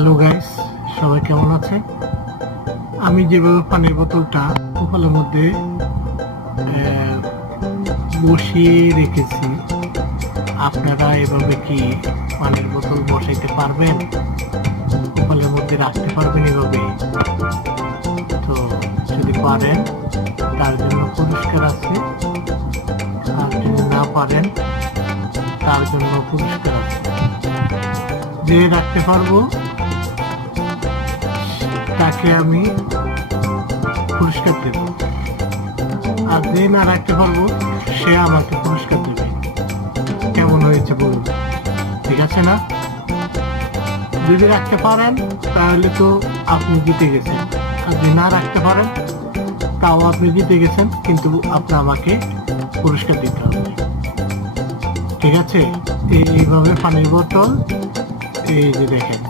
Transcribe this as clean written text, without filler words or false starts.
Hello guys, সবাই কেমন আছে? আমি যেভাবে পানির বোতলটা কপালের মধ্যে বসিয়ে রেখেছি, আপনারা এভাবে কি পানির বোতল বসাইতে পারবেন? কপালের মধ্যে রাখতে পারবেন এভাবে? তো যদি পারেন তার জন্য পুরস্কার আছে, আর যদি না পারেন তার জন্য পুরস্কার আছে। যে রাখতে পারবো তাকে আমি পুরস্কার দেব, আর যে না রাখতে পারবো সে আমাকে পুরস্কার দেবে। কেমন হয়েছে বলুন? ঠিক আছে না? যদি রাখতে পারেন তাহলে তো আপনি জিতে গেছেন, আর যদি না রাখতে পারেন তাও আপনি জিতে গেছেন, কিন্তু আপনি আমাকে পুরস্কার দিতে হবে। ঠিক আছে? এইভাবে পানির বোতল, এই যে দেখেন,